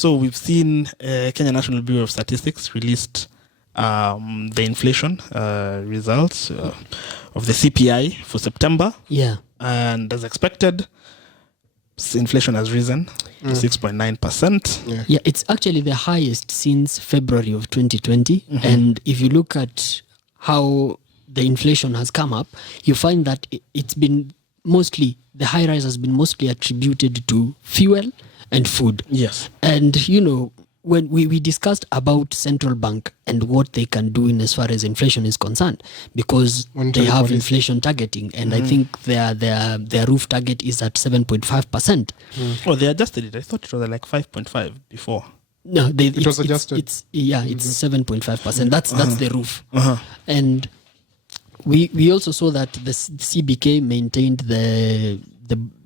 So we've seen Kenya National Bureau of Statistics released the inflation results of the CPI for September. Yeah. And as expected, inflation has risen to 6.9%. Yeah, it's actually the highest since February of 2020. And if you look at how the inflation has come up, you find that it's been mostly, the high rise has been mostly attributed to fuel and food. Yes. And, you know, when we discussed about central bank and what they can do in as far as inflation is concerned, because they have inflation targeting, and I think their roof target is at 7.5%. Oh, they adjusted it. I thought it was like 5.5 before. No, it was adjusted. It's 7.5%. That's the roof. And we also saw that the CBK maintained the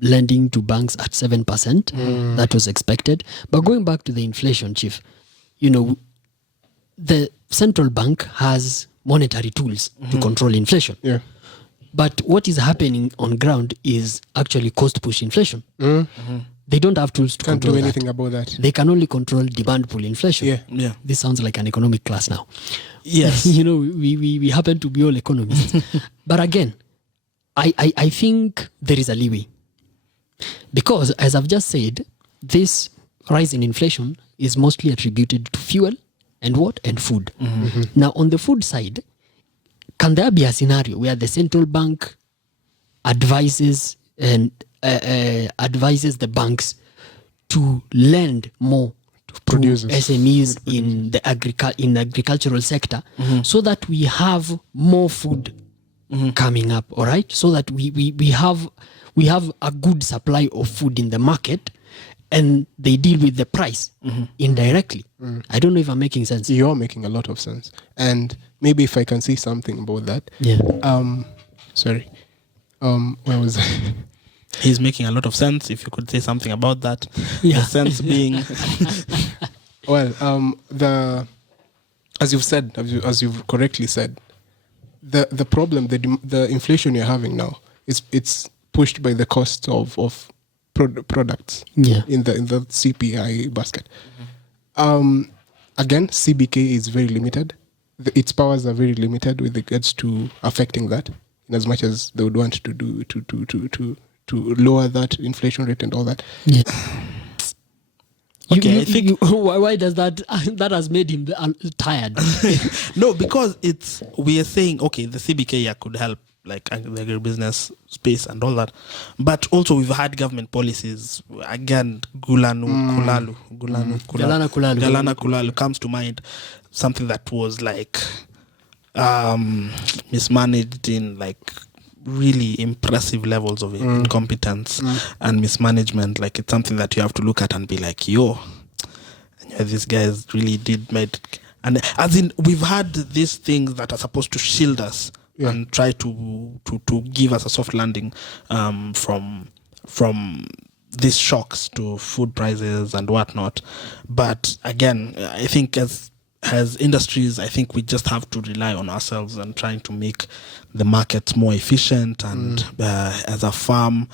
lending to banks at 7%. That was expected. But going back to the inflation, Chief, you know, the central bank has monetary tools to control inflation. Yeah. But what is happening on ground is actually cost push inflation. They don't have tools to control Can't do anything about that. They can only control demand pull inflation. Yeah. This sounds like an economic class now. Yes. You know, we happen to be all economists. But again, I think there is a leeway. Because, as I've just said, this rise in inflation is mostly attributed to fuel and what? And food. Now, on the food side, can there be a scenario where the central bank advises the banks to lend more to producers, SMEs in the agricultural sector, so that we have more food coming up, all right? So that we have a good supply of food in the market, and they deal with the price indirectly. I don't know if I'm making sense. You're making a lot of sense. And maybe if I can say something about that. Yeah. Sorry. Where was I? He's making a lot of sense. If you could say something about that. Yeah. The sense being... Well, as you've correctly said, the problem, the inflation you're having now, it's pushed by the cost of products in the CPI basket. Again, CBK is very limited. Its powers are very limited with regards to affecting that, in as much as they would want to do to lower that inflation rate and all that. Yeah. Okay, I think why does that has made him tired? No, because we are saying, okay, the CBK could help like the agribusiness space and all that, but also we've had government policies. Again, Galana Kulalu comes to mind, something that was like mismanaged in like really impressive levels of incompetence and mismanagement. Like, it's something that you have to look at and be like, these guys really did and as in, we've had these things that are supposed to shield us and try to give us a soft landing from these shocks to food prices and whatnot. But again, I think as industries, I think we just have to rely on ourselves and trying to make the markets more efficient. And as a farm,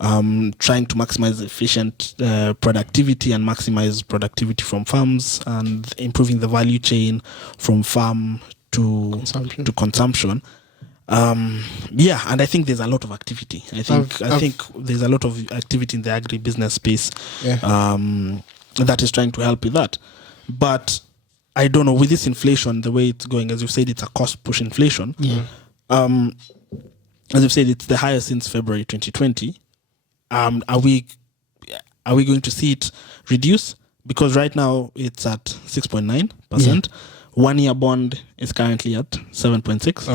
trying to maximize efficient productivity and maximize productivity from farms, and improving the value chain from farm to consumption. And I think there's a lot of activity. I think there's a lot of activity in the agribusiness space that is trying to help with that. But I don't know, with this inflation, the way it's going, as you said, it's a cost push inflation. As you've said, it's the highest since February 2020. Are we going to see it reduce? Because right now it's at 6.9%. 1 year bond is currently at 7.6.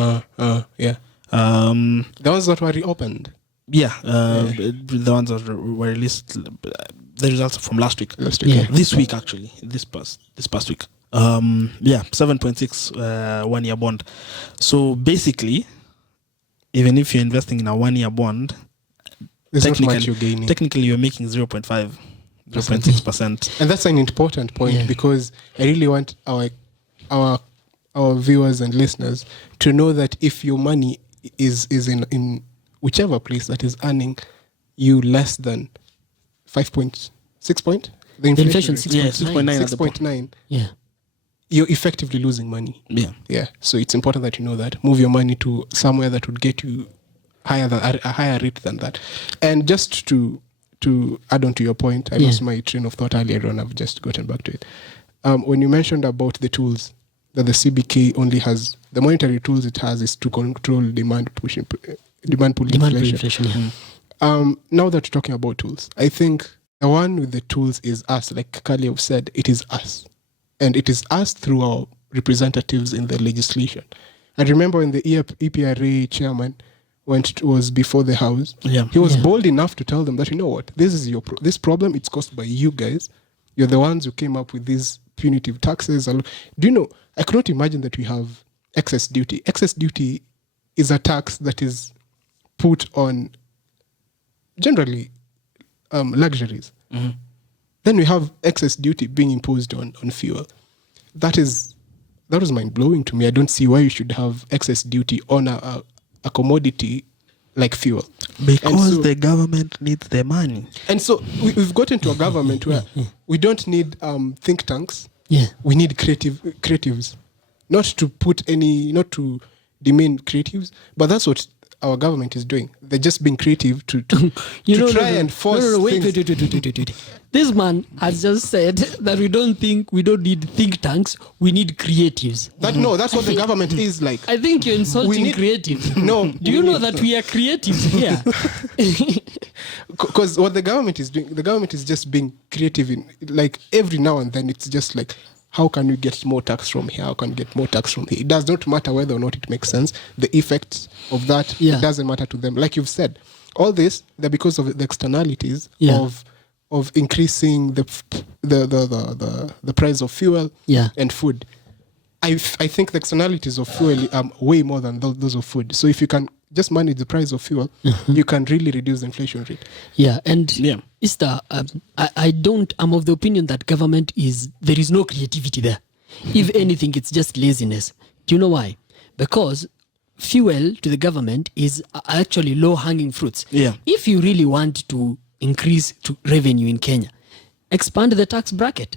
The ones that were reopened. The ones that were released, the results from last week. This week, actually, this past week. 7.6 1 year bond. So basically, even if you're investing in a 1 year bond, technically you're making 0.6%. And that's an important point, because I really want our viewers and listeners to know that if your money is in whichever place that is earning you less than 5.6 point, The The inflation rate, 6.9. Yeah, 6.9 at the 6.9, Yeah. you're effectively losing money. Yeah. Yeah, so it's important that you know that. Move your money to somewhere that would get you a higher rate than that. And just to add on to your point, I lost my train of thought earlier on. I've just gotten back to it. When you mentioned about the tools that the CBK only has, the monetary tools it has is to control demand pull inflation. Yeah. Now that you're talking about tools, I think the one with the tools is us. Like Kaliev said, it is us. And it is us through our representatives in the legislation. I remember when the EPRA chairman was before the House, he was bold enough to tell them that, you know what, this is this problem, it's caused by you guys. You're the ones who came up with these punitive taxes. Do you know, I cannot imagine that we have excess duty. Excess duty is a tax that is put on generally luxuries. Mm-hmm. Then we have excess duty being imposed on fuel. That was mind-blowing to me. I don't see why you should have excess duty on a commodity like fuel. Because the government needs the money. And so we've gotten to a government where we don't need think tanks. Yeah. We need creatives. Not to demean creatives, but that's what our government is doing. They're just being creative to try and force wait. This man has just said that we don't need think tanks, we need creatives. That's what the government is like. I think you're insulting creatives. No. Do you know that we are creatives here? Because what the government is doing, the government is just being creative in, like, every now and then it's just like, how can we get more tax from here? How can we get more tax from here? It does not matter whether or not it makes sense. The effects of that, it doesn't matter to them. Like you've said, all this, they're because of the externalities of increasing the price of fuel and food. I think the externalities of fuel are way more than those of food. So if you can just manage the price of fuel, you can really reduce the inflation rate. Yeah, and Ista, I'm of the opinion that there is no creativity there. If anything, it's just laziness. Do you know why? Because fuel to the government is actually low-hanging fruits. Yeah. If you really want to increase revenue in Kenya, expand the tax bracket.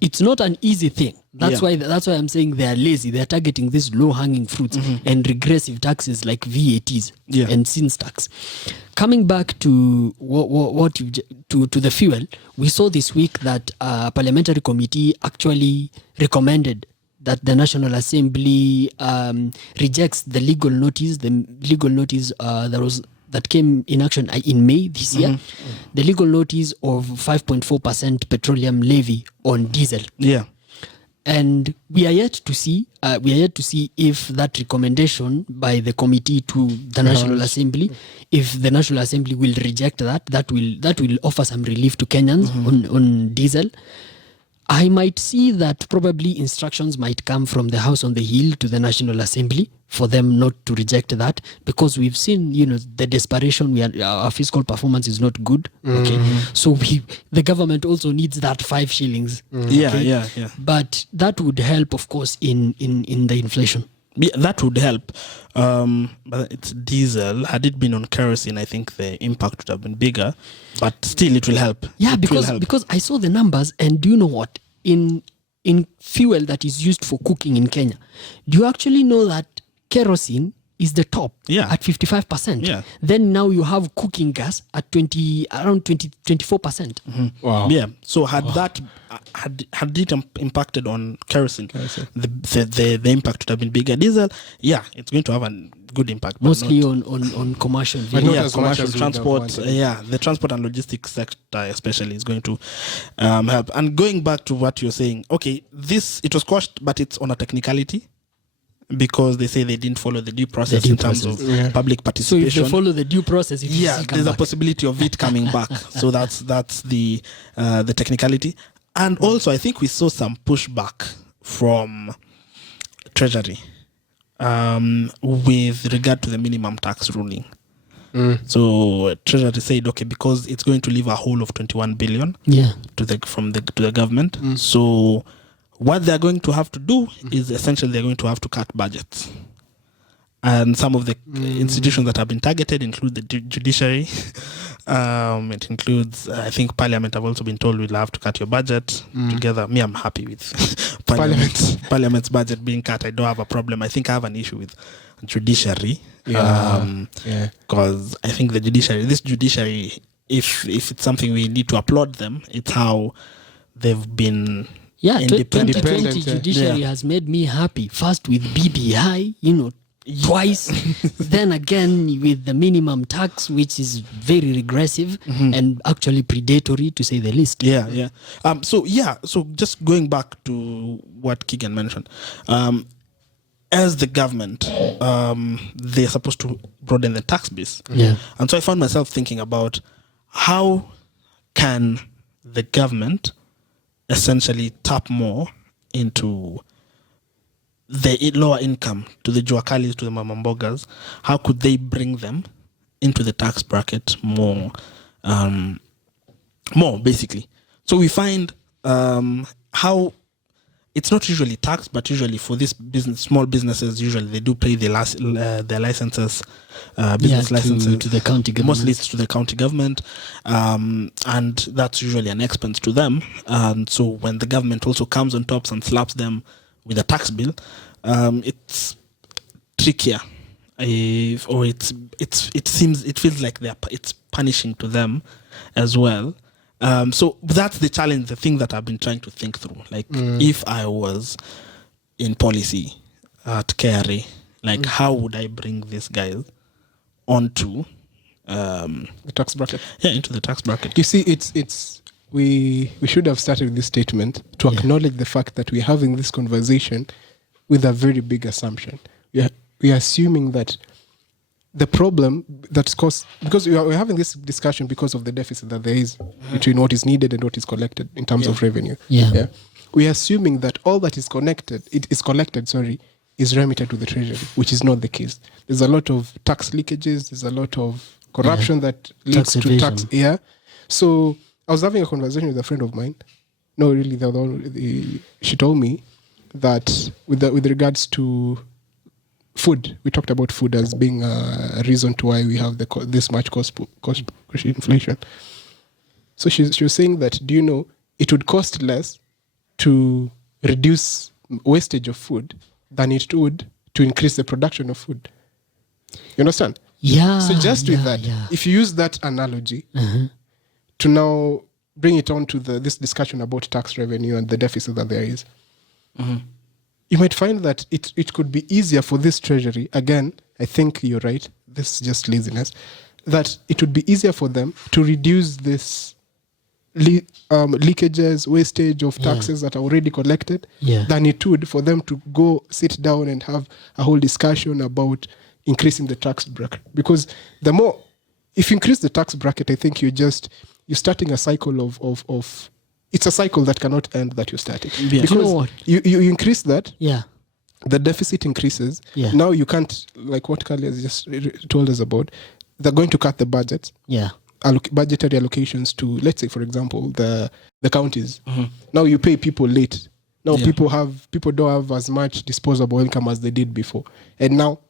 It's not an easy thing. That's why I'm saying they are lazy. They are targeting these low-hanging fruits and regressive taxes like VATs and sins tax. Coming back to to the fuel, we saw this week that a parliamentary committee actually recommended that the National Assembly rejects the legal notice. The legal notice that came in action in May this year, the legal notice of 5.4% petroleum levy on diesel. Yeah. And we are yet to see if that recommendation by the committee to the National Assembly, if the National Assembly will reject that will offer some relief to Kenyans on diesel. I might see that probably instructions might come from the House on the Hill to the National Assembly for them not to reject that, because we've seen, the desperation. Our fiscal performance is not good. Okay, so the government also needs that 5 shillings. Yeah. But that would help, of course, in the inflation. Yeah, that would help. But it's diesel. Had it been on kerosene, I think the impact would have been bigger. But still, it will help. Yeah, because I saw the numbers, and do you know what? In fuel that is used for cooking in Kenya, do you actually know that kerosene is the top at 55%? Yeah. Then now you have cooking gas at 24%. Wow. Yeah. So had it impacted on kerosene, the impact would have been bigger. Diesel, it's going to have a good impact. Mostly on commercial vehicles. Commercial transport. The transport and logistics sector especially is going to help. And going back to what you're saying, okay, it was quashed, but it's on a technicality, because they say they didn't follow the due process in terms of public participation. So if they follow the due process, there's a possibility of it coming back. So that's the technicality. And also, I think we saw some pushback from Treasury with regard to the minimum tax ruling. So Treasury said, okay, because it's going to leave a hole of 21 billion to the government. So what they're going to have to do is essentially they're going to have to cut budgets. And some of the institutions that have been targeted include the judiciary. It includes, I think, Parliament. I've also been told we'll have to cut your budget together. Me, I'm happy with Parliament's budget being cut. I don't have a problem. I think I have an issue with judiciary. Because I think this judiciary, if it's something we need to applaud them, it's how they've been independent. 2020 judiciary has made me happy. First with BBI, twice. Then again with the minimum tax, which is very regressive and actually predatory, to say the least. So just going back to what Keegan mentioned, as the government, they're supposed to broaden the tax base. And so I found myself thinking about how can the government essentially tap more into the lower income, to the Juakalis, to the Mamambogas. How could they bring them into the tax bracket more basically? So we find how it's not usually taxed, but usually for this small businesses, usually they do pay their licenses, business licenses to the county government. Mostly it's to the county government, and that's usually an expense to them. And so when the government also comes on top and slaps them with a tax bill, it's trickier, or it feels like it's punishing to them as well. So that's the challenge, the thing that I've been trying to think through. Like, if I was in policy at KRA, like, how would I bring these guys onto the tax bracket? Yeah, into the tax bracket. You see, we should have started with this statement to acknowledge the fact that we're having this conversation with a very big assumption. We are assuming that the problem that's caused, because we're having this discussion because of the deficit that there is between what is needed and what is collected in terms of revenue. We are assuming that all that is collected is remitted to the treasury, which is not the case. There's a lot of tax leakages. There's a lot of corruption that leads to tax. So I was having a conversation with a friend of mine. No, really, she told me that with regards to food, we talked about food as being a reason to why we have this much cost inflation. So she was saying that, do you know, it would cost less to reduce wastage of food than it would to increase the production of food. You understand? Yeah. So just with that, if you use that analogy to now bring it on to this discussion about tax revenue and the deficit that there is, you might find that it could be easier for this treasury. Again, I think you're right. This is just laziness. That it would be easier for them to reduce this leakages, wastage of taxes that are already collected than it would for them to go sit down and have a whole discussion about increasing the tax bracket. Because the more, if you increase the tax bracket, I think you're starting a cycle of it's a cycle that cannot end that you're starting. Because you know what? You increase that, the deficit increases. Now you can't, like what Kali has just told us about, they're going to cut the budgets. Budgetary allocations to, let's say, for example, the counties. Now you pay people late. Now people don't have as much disposable income as they did before. And now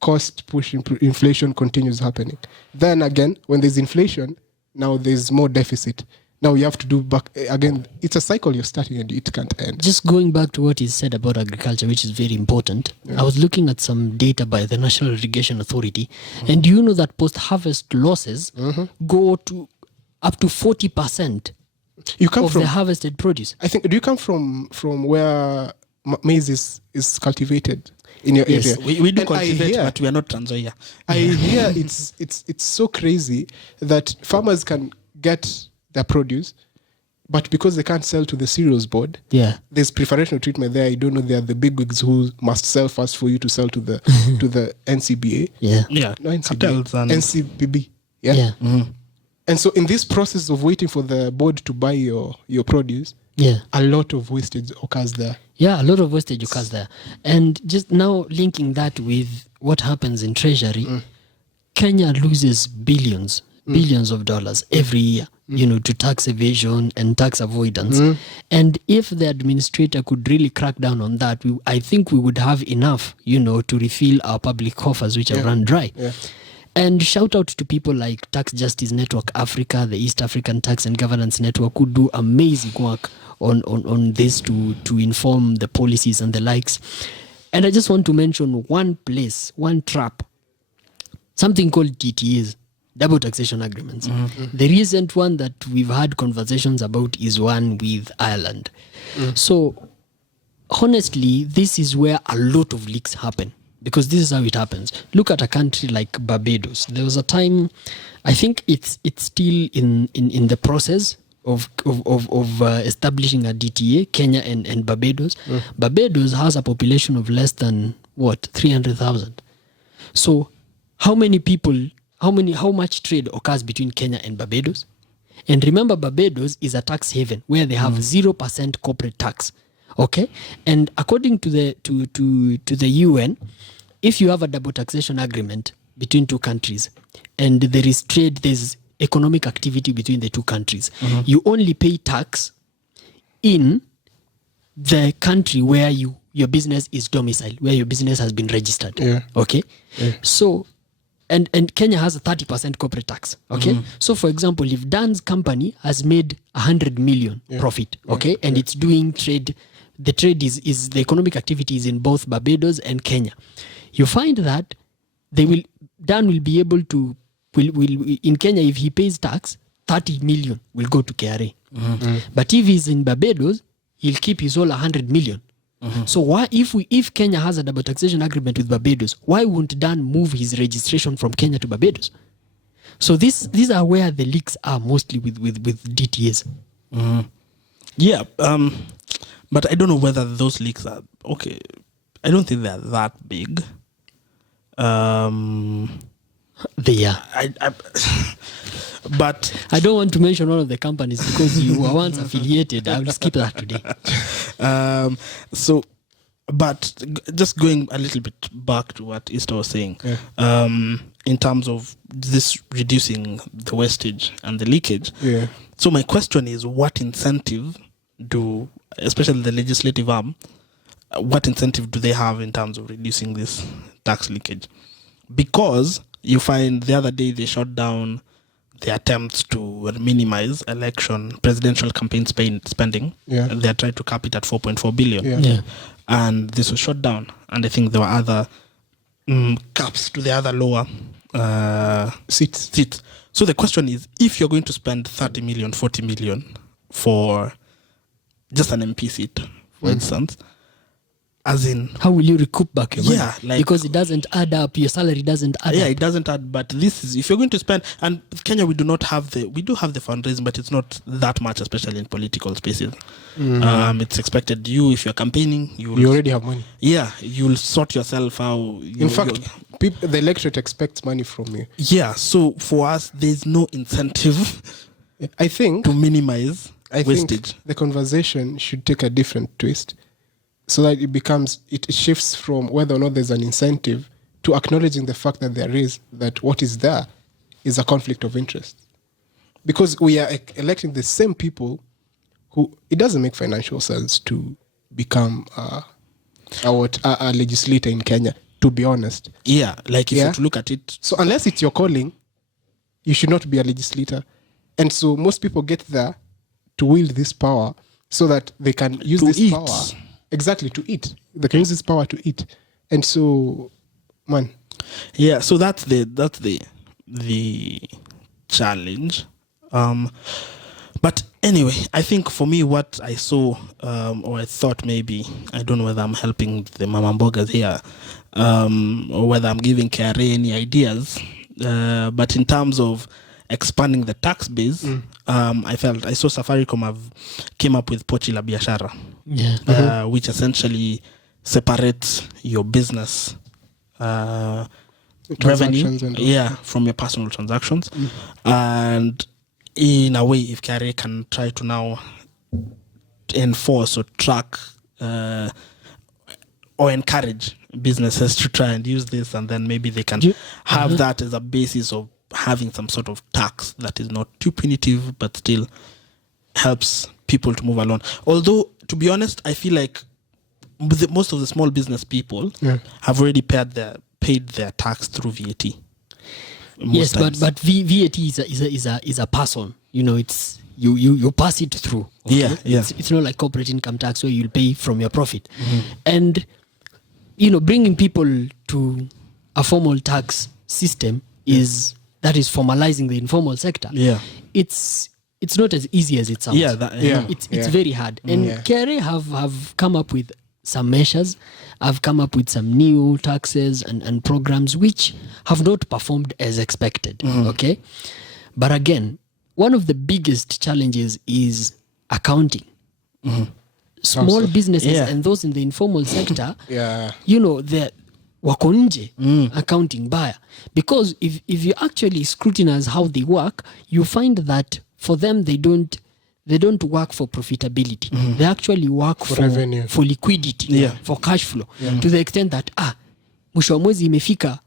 cost push inflation continues happening. Then again, when there's inflation, now there's more deficit. Now you have to do back again. It's a cycle you're starting and it can't end. Just going back to what is said about agriculture, which is very important. I was looking at some data by the National Irrigation Authority, and do you know that post-harvest losses go to up to 40% of the harvested produce? I think. Do you come from where maize is cultivated in your area? We do cultivate, but we are not Trans Nzoia. I hear it's so crazy that farmers can get their produce, but because they can't sell to the cereals board, there's preferential treatment there. I don't know, they are the bigwigs who must sell first for you to sell to the to the NCBA. No, NCBB. And so in this process of waiting for the board to buy your produce, a lot of wastage occurs there. A lot of wastage occurs there. And just now linking that with what happens in treasury, Kenya loses billions billions of dollars every year, to tax evasion and tax avoidance. And if the administrator could really crack down on that, I think we would have enough, to refill our public coffers, which have run dry. Yeah. And shout out to people like Tax Justice Network Africa, the East African Tax and Governance Network, who do amazing work on this to inform the policies and the likes. And I just want to mention one place, one trap, something called DTAs, double taxation agreements. The recent one that we've had conversations about is one with Ireland. So honestly, this is where a lot of leaks happen, because this is how it happens. Look at a country like Barbados. There was a time, I think it's still in the process of establishing a DTA, Kenya and Barbados. Barbados has a population of less than 300,000. So how much trade occurs between Kenya and Barbados? And remember, Barbados is a tax haven where they have 0% corporate tax. Okay, and according to the UN, if you have a double taxation agreement between two countries, and there is trade, there's economic activity between the two countries, you only pay tax in the country where your business is domiciled, where your business has been registered. Yeah. Okay, Yeah. so and Kenya has a 30% corporate tax. Okay, so for example, if Dan's company has made 100 million profit, okay, and it's doing trade. The trade is the economic activity is in both Barbados and Kenya. You find that Dan will be able to in Kenya, if he pays tax, 30 million will go to KRA. But if he's in Barbados, he'll keep his whole 100 million. So why, if Kenya has a double taxation agreement with Barbados, why won't Dan move his registration from Kenya to Barbados? So these are where the leaks are mostly with DTAs. Yeah, but I don't know whether those leaks are okay. I don't think they're that big. They are. But I don't want to mention all of the companies because you were once affiliated. I will skip that today. But just going a little bit back to what Easter was saying, in terms of this reducing the wastage and the leakage. Yeah. So my question is, what incentive do, especially the legislative arm, what incentive do they have in terms of reducing this tax leakage? Because you find the other day they shut down the attempts to minimize presidential campaign spending. Yeah. They are trying to cap it at 4.4 billion. Yeah. And this was shut down. And I think there were other caps to the other lower seats. So the question is, if you're going to spend 30 million, 40 million for just an MP seat, for instance, as in, how will you recoup back your money? Yeah, like, because it doesn't add up. Your salary doesn't add up. Yeah, it doesn't add. But this is, if you're going to spend, and Kenya, we do have the fundraising, but it's not that much, especially in political spaces. It's expected if you're campaigning, you already have money. Yeah, you'll sort yourself out. In fact, the electorate expects money from you. Yeah, so for us, there's no incentive. I think to minimize wastage. Think the conversation should take a different twist, so that it shifts from whether or not there's an incentive to acknowledging the fact that what is there is a conflict of interest. Because we are electing the same people who, it doesn't make financial sense to become a legislator in Kenya, to be honest. Yeah, like if you look at it. So unless it's your calling, you should not be a legislator. And so most people get there to wield this power so that they can use this power. Exactly, to eat. They can use this power to eat. And so, man. Yeah, so that's the challenge. But anyway, I think for me, what I saw, or I thought maybe, I don't know whether I'm helping the Mama Mbogas here, or whether I'm giving KRA any ideas, but in terms of expanding the tax base, I saw Safaricom came up with Pochi la Biashara, which essentially separates your business revenue from your personal transactions. And in a way, if KRA can try to now enforce or track or encourage businesses to try and use this, and then maybe they can have that as a basis of having some sort of tax that is not too punitive but still helps people to move along. Although, to be honest, I feel like most of the small business people have already paid their tax through VAT. Yes, times. but VAT is a pass on. You know, it's you pass it through. Okay? Yeah. It's not like corporate income tax where you'll pay from your profit. And bringing people to a formal tax system is formalizing the informal sector. Yeah. It's not as easy as it sounds. It's very hard. And KRA have come up with some measures. I've come up with some new taxes and programs which have not performed as expected. Okay. But again, one of the biggest challenges is accounting. Small businesses and those in the informal sector, they're wako nje accounting buyer. Because if you actually scrutinize how they work, you find that for them they don't work for profitability. They actually work for revenue, for liquidity, for cash flow, to the extent that mwisho wa mwezi imefika,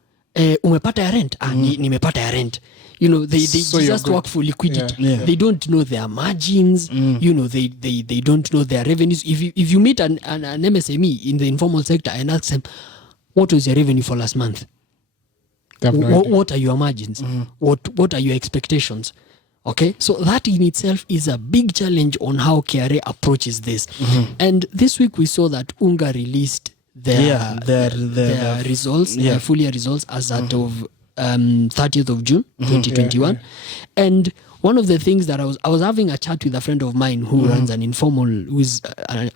umepata ya rent, nimepata ya rent. They just work for liquidity. They don't know their margins. They don't know their revenues. If you meet an MSME in the informal sector and ask them, what was your revenue for last month? What are your margins? What are your expectations? Okay, so that in itself is a big challenge on how KRA approaches this. And this week we saw that UNGA released their results, their full year results as at of 30th of June 2021. And one of the things that I was having a chat with a friend of mine who runs an informal, who is an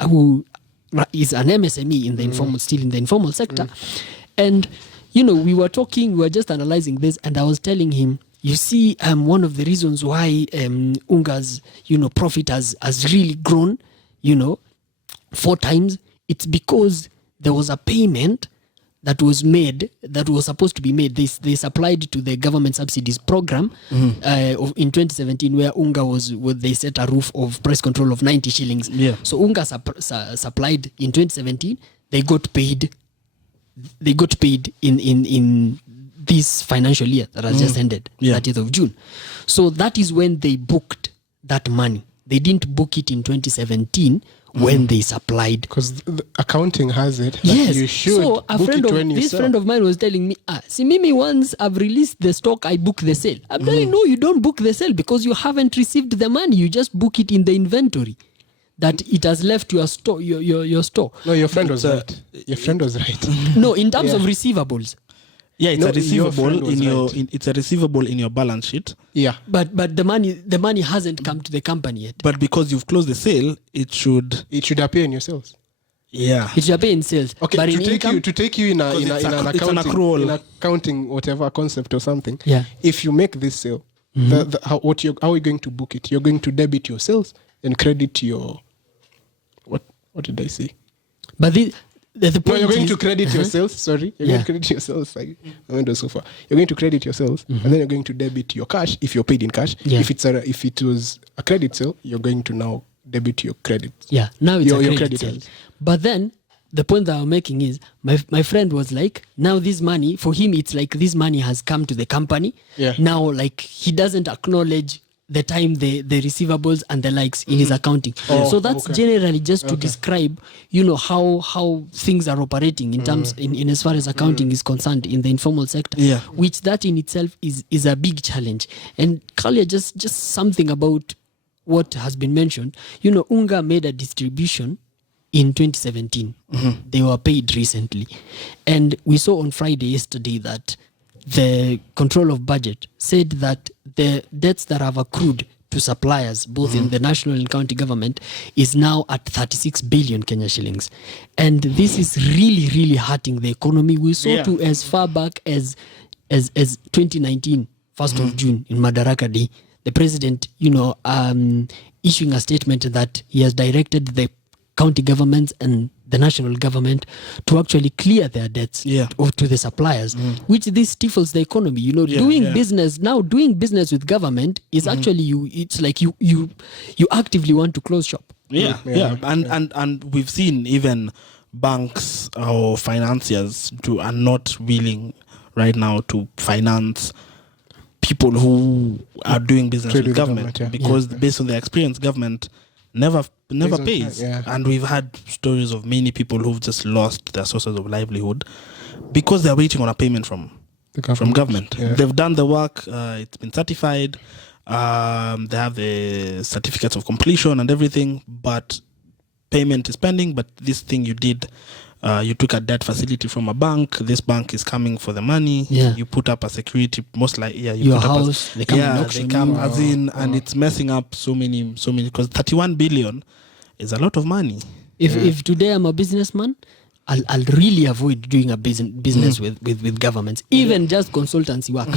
MSME in the informal, still in the informal sector. And we were just analyzing this, and I was telling him, you see, one of the reasons why UNGA's profit has really grown 4 times, it's because there was a payment that was made, that was supposed to be made. They supplied to the government subsidies program in 2017, where UNGA they set a roof of price control of 90 shillings. So UNGA supplied in 2017. They got paid in this financial year that has just ended, 30th of June. So that is when they booked that money. They didn't book it in 2017 when they supplied. Because the accounting has it. Yes. You should so this friend of mine was telling me, see, Mimi, once I've released the stock, I book the sale. I'm telling no, you don't book the sale because you haven't received the money. You just book it in the inventory that it has left your store. Your store. No, your friend was right. Your friend was right. No, in terms of receivables. Yeah, it's a receivable it's a receivable in your balance sheet. Yeah. But the money hasn't come to the company yet. But because you've closed the sale, it should appear in your sales. Yeah. It should appear in sales. Okay, but to take you in an accounting whatever concept or something. Yeah. If you make this sale, how are you going to book it? You're going to debit your sales and credit your what did I say? But the point you're going is, to credit your sales. Sorry, you're going to credit your sales. I went so far. You're going to credit your sales, and then you're going to debit your cash if you're paid in cash. Yeah. If it was a credit sale, you're going to now debit your credit. Yeah, now it's your a credit sale. But then the point that I'm making is my friend was like, now this money for him, it's like this money has come to the company. Yeah. Now, like, he doesn't acknowledge the time the receivables and the likes in his accounting. So that's generally just to describe, how things are operating in terms in as far as accounting is concerned in the informal sector. Yeah. Which that in itself is a big challenge. And Kalia, just something about what has been mentioned. UNGA made a distribution in 2017. They were paid recently. And we saw on Friday yesterday that the control of budget said that the debts that have accrued to suppliers, both in the national and county government, is now at 36 billion Kenya shillings. And this is really, really hurting the economy. We saw to as far back as 2019, 1st of June, in Madaraka Day, the president, issuing a statement that he has directed the county governments and the national government to actually clear their debts to the suppliers, which this stifles the economy. Doing business with government is actually it's like you actively want to close shop. And we've seen even banks or financiers are not willing right now to finance people who are doing business Trade with with government, government, yeah. because based on their experience, government never Pays on pays. time, yeah. And we've had stories of many people who've just lost their sources of livelihood because they're waiting on a payment from government. Yeah. They've done the work, it's been certified, they have the certificates of completion and everything, but payment is pending. But this thing you did, you took a debt facility from a bank, this bank is coming for the money, Yeah. you put up a security, most likely, yeah, you Your put up house, they come and auction they come you. as in, and it's messing up so many, because 31 billion is a lot of money. If today I'm a businessman, I'll really avoid doing a business with governments, even just consultancy work.